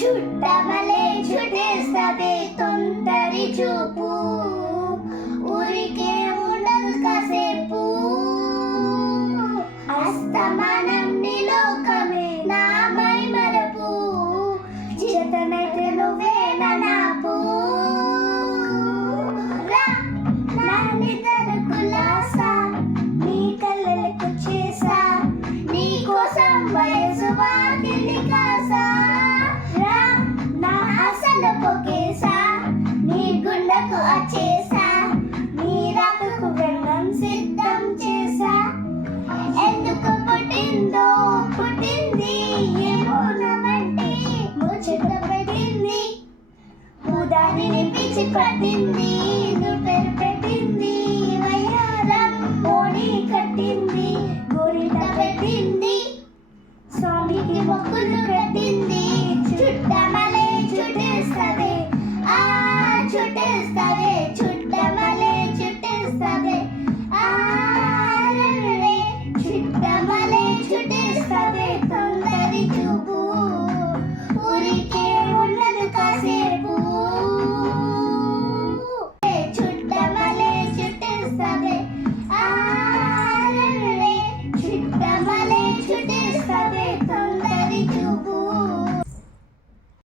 చుట్టమలే చుట్టేస్తదే తొందరి చూపు, ఊరికే ఉండదు కాసేపు. అస్తమానం నీ లోకమే నా మై మరపు, చేతనైతే నువ్వే నాపు. రా నా నిద్ర కులాసా, నీ కళ్ళకు చేసా, నీ కోసం వయసు వాకిలి కాసా. రా నా ఆశలు పొగేసా, నీ గుండెకు వచ్చేసా, నీ రాకకు వెళ్ళం సిద్ధం చేసా. ఎందుకు పుట్టిందో పుట్టింది, ఏమో నవ్వంటే ముచ్చట పెట్టింది, ఉదారిని పిచ్చి పట్టింది, నువ్వు పేరు పెట్టింది, వయ్యారం మోడి కట్టింది, గోరింట పెట్టింది, స్వామికి మొక్కులు పెట్టింది. చుట్టమలే చుట్టేస్తదే ఆ చుట్టేస్తదే, చుట్టమలే చుట్టేస్తదే ఆ రే, చుట్టమలే చుట్టేస్తదే తొందరి చూపు, ఊరి